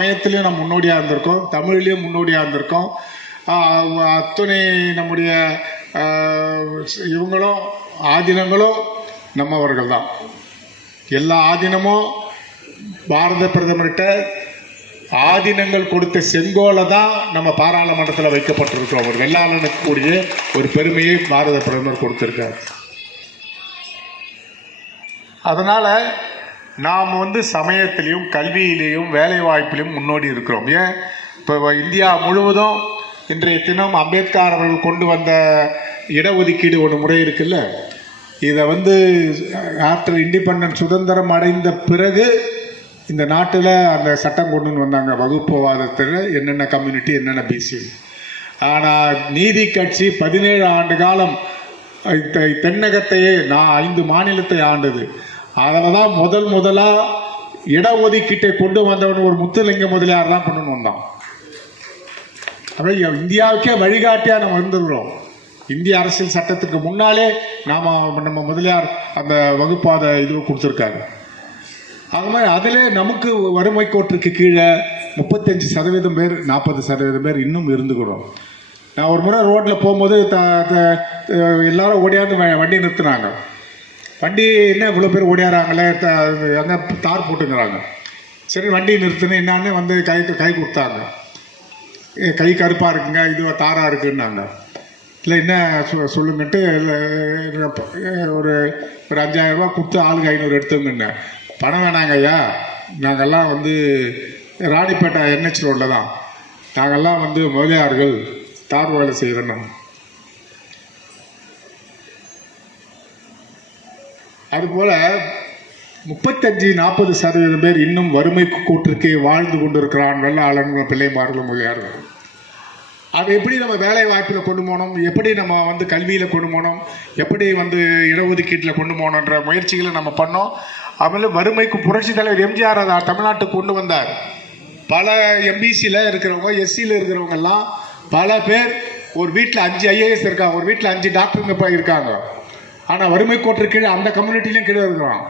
சமயத்திலையும் நம்ம முன்னோடியாக இருந்திருக்கோம், தமிழ்லேயும் முன்னோடியாக இருந்திருக்கோம். அத்துணை நம்முடைய இவங்களும் ஆதீனங்களும் நம்மவர்கள் தான். எல்லா ஆதீனமும் பாரத பிரதமர்கிட்ட ஆதீனங்கள் கொடுத்த செங்கோலை தான் நம்ம பாராளுமன்றத்தில் வைக்கப்பட்டிருக்கிறோம். ஒரு வெள்ளாளனுக்கு கூடிய ஒரு பெருமையை பாரத பிரதமர் கொடுத்திருக்கார். அதனால் நாம் சமயத்திலையும் கல்வியிலையும் வேலை வாய்ப்பிலையும் முன்னோடி இருக்கிறோம். ஏன் இப்போ இந்தியா முழுவதும் இன்றைய தினம் அம்பேத்கர் அவர்கள் கொண்டு வந்த இடஒதுக்கீடு ஒரு முறை இருக்குல்ல, இதை ஆஃப்டர் இண்டிபெண்டன்ஸ் சுதந்திரம் அடைந்த பிறகு இந்த நாட்டில் அந்த சட்டம் கொண்டு வந்தாங்க. வகுப்புவாதத்தில் என்னென்ன கம்யூனிட்டி என்னென்ன பிசி. ஆனால் நீதி கட்சி 17 ஆண்டு காலம் தென்னகத்தையே 5 மாநிலத்தை ஆண்டது. அதில் தான் முதலாக இடஒதுக்கீட்டை கொண்டு வந்தவன் ஒரு முத்துலிங்க முதலியார் தான் கொண்டு வந்தான். அப்போ இந்தியாவுக்கே வழிகாட்டியாக நம்ம இருந்துருக்கிறோம். இந்திய அரசியல் சட்டத்துக்கு முன்னாலே நம்ம முதலியார் அந்த வகுப்பாத இது கொடுத்துருக்காரு. அது மாதிரி அதிலே நமக்கு வறுமை கோட்டுக்கு கீழே 35% பேர் 40% பேர் இன்னும் இருந்துக்கிறோம். நான் ஒரு முறை ரோட்டில் போகும்போது எல்லாரும் ஓடியாந்து வண்டி நிறுத்துனாங்க. வண்டி என்ன இவ்வளோ பேர் ஓடியாராங்களே, அங்கே தார் போட்டுங்கிறாங்க. சரி வண்டி நிறுத்துன்னு என்னான்னு கை கொடுத்தாங்க. கை கருப்பாக இருக்குங்க, இது தாராக இருக்குன்னாங்க. இல்லை என்ன சொல்லுங்கன்ட்டு ஒரு 5000 ரூபா கொடுத்து ஆளுக்கு 500 எடுத்துங்கன்னு. பணம் வேணாங்க ஐயா, நாங்கள்லாம் ராணிப்பேட்டை NH ரோடில் தான், நாங்கள்லாம் முதலியார்கள் தார் வேலை செய்கிறோம். அதுபோல் 35-40% பேர் இன்னும் வறுமை கூற்றுக்கே வாழ்ந்து கொண்டிருக்கிறான். வெள்ளாளர்கள், பிள்ளைமார்கள், முதலியார்கள். அது எப்படி நம்ம வேலை வாய்ப்பில் கொண்டு போகணும், எப்படி நம்ம கல்வியில் கொண்டு போகணும், எப்படி இடஒதுக்கீட்டில் கொண்டு போகணுன்ற முயற்சிகளை நம்ம பண்ணோம். அதுமாதிரி வறுமைக்கு புரட்சி தலைவர் எம்ஜிஆர் அதை தமிழ்நாட்டுக்கு கொண்டு வந்தார். பல எம்பிசியில் இருக்கிறவங்க, எஸ்சியில் இருக்கிறவங்கெல்லாம் பல பேர் ஒரு வீட்டில் 5 IAS இருக்காங்க, ஒரு வீட்டில் 5 டாக்டருங்க இருக்காங்க. ஆனால் வறுமை கோட்டு கீழே அந்த கம்யூனிட்டிலையும் கீழே இருக்கிறான்.